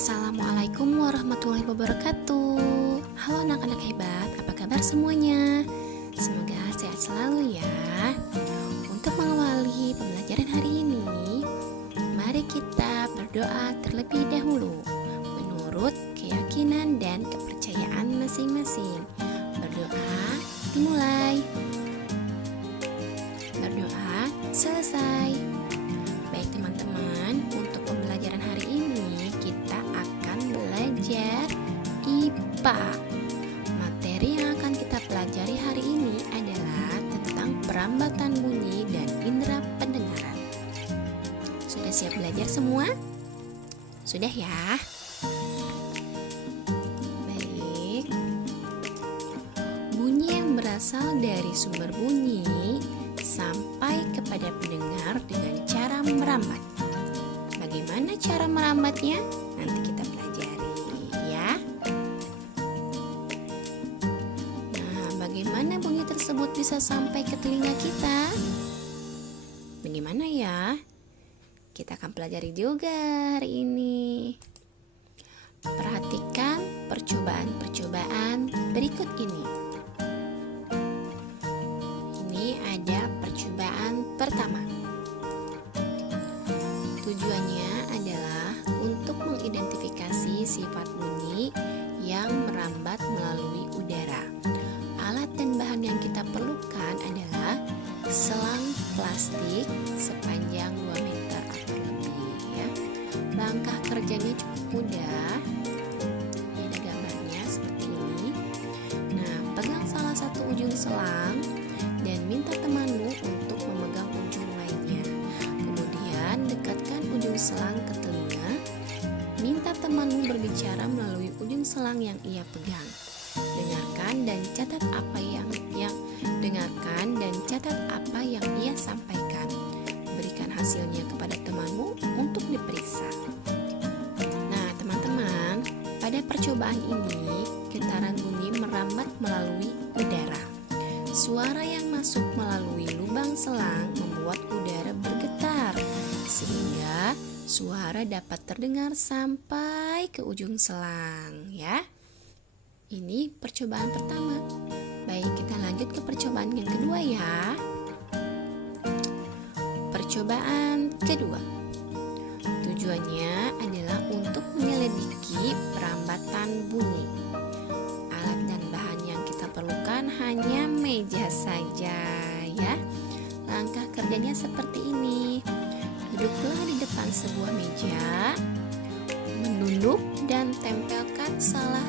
Assalamualaikum warahmatullahi wabarakatuh. Halo anak-anak hebat, apa kabar semuanya? Semoga sehat selalu ya. Untuk mengawali pembelajaran hari ini, mari kita berdoa terlebih dahulu menurut keyakinan dan kepercayaan masing-masing. Berdoa dimulai. Berdoa selesai. Baik teman-teman, untuk pembelajaran hari ini kita akan belajar IPA. Materi yang akan kita pelajari hari ini adalah tentang perambatan bunyi dan indera pendengaran. Sudah siap belajar semua? Sudah ya? Baik. Bunyi yang berasal dari sumber bunyi sampai kepada pendengar dengan cara merambat. Bagaimana cara merambatnya? Nanti kita pelajari ya. Nah, bagaimana bunyi tersebut bisa sampai ke telinga kita? Bagaimana ya? Kita akan pelajari juga hari ini. Perhatikan percobaan-percobaan berikut ini. Ada percobaan pertama. Tujuannya adalah untuk mengidentifikasi sifat bunyi yang merambat melalui udara. Alat dan bahan yang kita perlukan adalah selang plastik sepanjang 2 meter atau lebih ya. Langkah kerjanya cukup mudah. Ini ada gambarnya seperti ini. Nah, pegang salah satu ujung selang dan minta temanmu untuk memegang ujung lainnya. Kemudian dekatkan ujung selang ke telinga. Minta temanmu berbicara melalui ujung selang yang ia pegang. Dengarkan dan catat apa yang ia sampaikan. Berikan hasilnya kepada temanmu untuk diperiksa. Nah, teman-teman, pada percobaan ini getaran bunyi merambat melalui udara. Suara yang masuk melalui lubang selang membuat udara bergetar, sehingga suara dapat terdengar sampai ke ujung selang ya. Ini percobaan pertama. Baik, kita lanjut ke percobaan yang kedua ya. Percobaan kedua. Tujuannya adalah untuk menyelidiki perambatan bunyi. Alat dan bahan yang kita perlukan hanya meja saja ya. Langkah kerjanya seperti ini. Duduklah di depan sebuah meja, menunduk dan tempelkan salah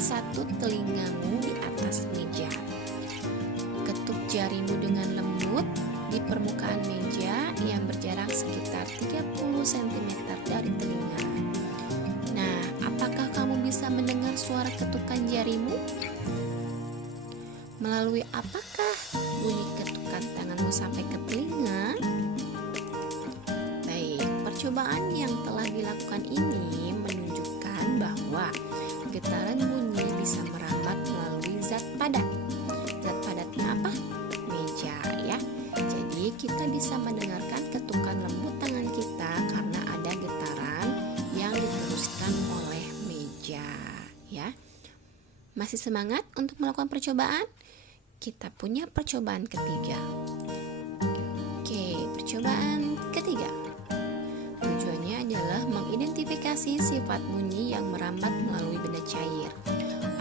satu telingamu di atas meja. Ketuk jarimu dengan lembut di permukaan meja yang berjarak sekitar 30 cm dari telinga. Nah, apakah kamu bisa mendengar suara ketukan jarimu? Melalui apakah bunyi ketukan tanganmu sampai ke telinga? Baik, percobaan yang telah dilakukan ini menunjukkan bahwa getaran bunyi bisa merambat melalui zat padat. Zat padatnya apa? Meja ya. Jadi kita bisa mendengarkan ketukan lembut tangan kita karena ada getaran yang diteruskan oleh meja ya. Masih semangat untuk melakukan percobaan? Kita punya percobaan ketiga. Oke, percobaan ketiga. Tujuannya adalah mengidentifikasi sifat bunyi yang merambat melalui benda cair.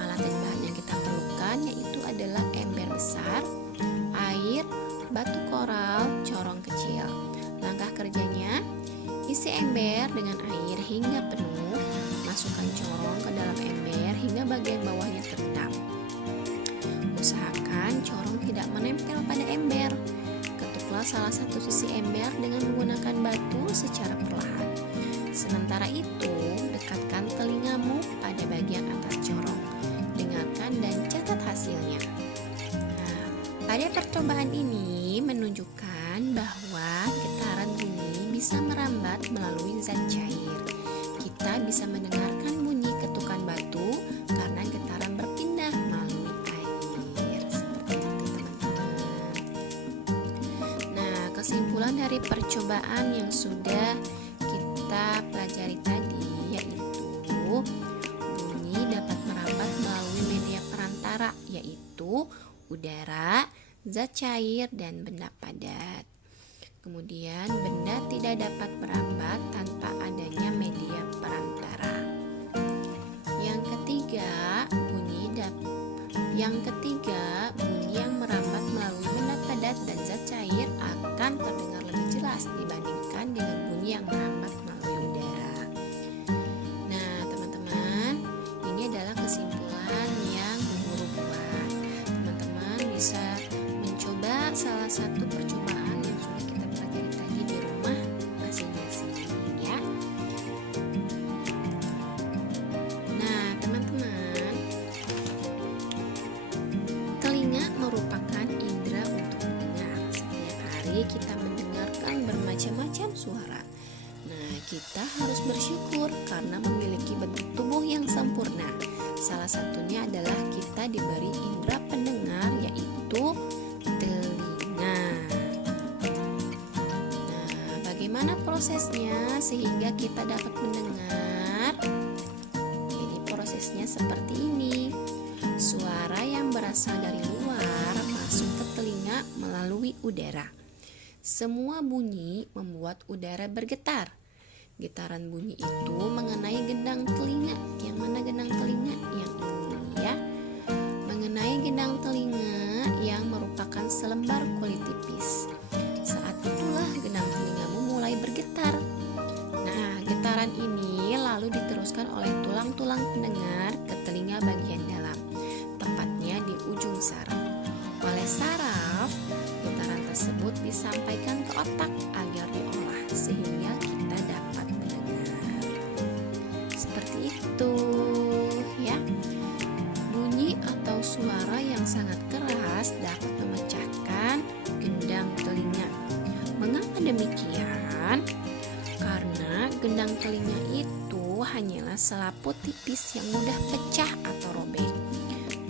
Alat dan bahan yang kita perlukan yaitu adalah ember besar, air, batu koral, corong kecil. Langkah kerjanya, isi ember dengan air hingga penuh. Masukkan corong ke dalam ember hingga bagian bawahnya terendam. Usahakan corong tidak menempel pada ember. Ketuklah salah satu sisi ember dengan menggunakan batu secara perlahan. Sementara itu, dekatkan telingamu pada bagian atas corong. Dengarkan dan catat hasilnya. Nah, pada percobaan ini menunjukkan bahwa getaran bunyi bisa merambat melalui zat cair. Kita bisa mendengarkan bunyi ketukan batu karena getaran berpindah melalui air. Seperti itu teman-teman. Nah, kesimpulan dari percobaan yang sudah kita pelajari tadi yaitu zat cair, dan benda padat. Kemudian, benda tidak dapat merambat tanpa adanya media perantara. Yang ketiga, bunyi yang merambat melalui benda padat dan zat cair akan terdengar lebih jelas dibandingkan dengan bunyi yang merambat melalui udara. Nah, teman-teman, ini adalah kesimpulan yang guru buat. Teman-teman bisa mencoba salah satu percobaan yang sudah kita pelajari tadi di rumah masing-masing ya. Nah, teman-teman, telinga merupakan indera untuk mendengar. Setiap hari kita mendengarkan bermacam-macam suara. Nah, kita harus bersyukur karena memiliki bentuk tubuh yang sempurna. Salah satunya adalah kita diberi indera pendengar, yaitu telinga. Nah, bagaimana prosesnya sehingga kita dapat mendengar? Jadi prosesnya seperti ini. Suara yang berasal dari luar masuk ke telinga melalui udara. Semua bunyi membuat udara bergetar. Getaran bunyi itu mengenai gendang telinga. Yang mana gendang telinga? Yang ini ya. Mengenai gendang telinga yang merupakan selembar kulit tipis. Saat itulah gendang telingamu mulai bergetar. Nah, getaran ini lalu diteruskan oleh tulang-tulang pendengar ke telinga bagian dalam, tepatnya di ujung saraf. Oleh saraf, getaran tersebut disampaikan ke otak agar diolah sehingga kita dapat mendengar. Seperti itu ya. Bunyi atau suara yang sangat keras dapat memecahkan gendang telinga. Mengapa demikian? Karena gendang telinga itu hanyalah selaput tipis yang mudah pecah atau robek.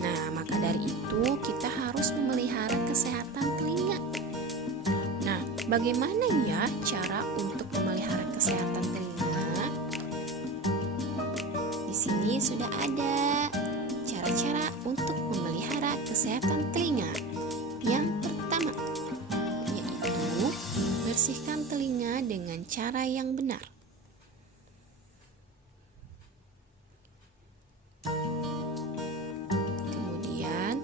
Nah, maka dari itu kita harus memelihara kesehatan telinga. Nah, bagaimana ya cara untuk memelihara kesehatan telinga? Di sini sudah ada cara-cara untuk memelihara kesehatan telinga. Yang pertama, yaitu bersihkan telinga dengan cara yang benar. Kemudian,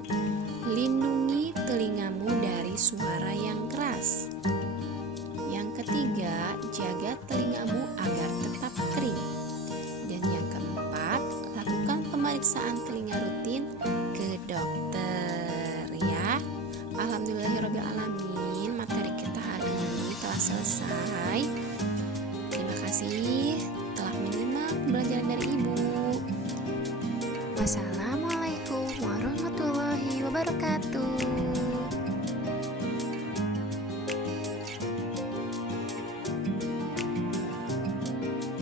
lindungi telingamu dari suara yang keras. Yang ketiga, jaga telingamu agar tetap kering. Dan yang keempat, lakukan pemeriksaan telinga rutin ke dokter ya. Alhamdulillahirrabbilalamin, materi kita hari ini telah selesai. Terima kasih telah menyimak pembelajaran dari Ibu. Wassalamualaikum warahmatullahi wabarakatuh.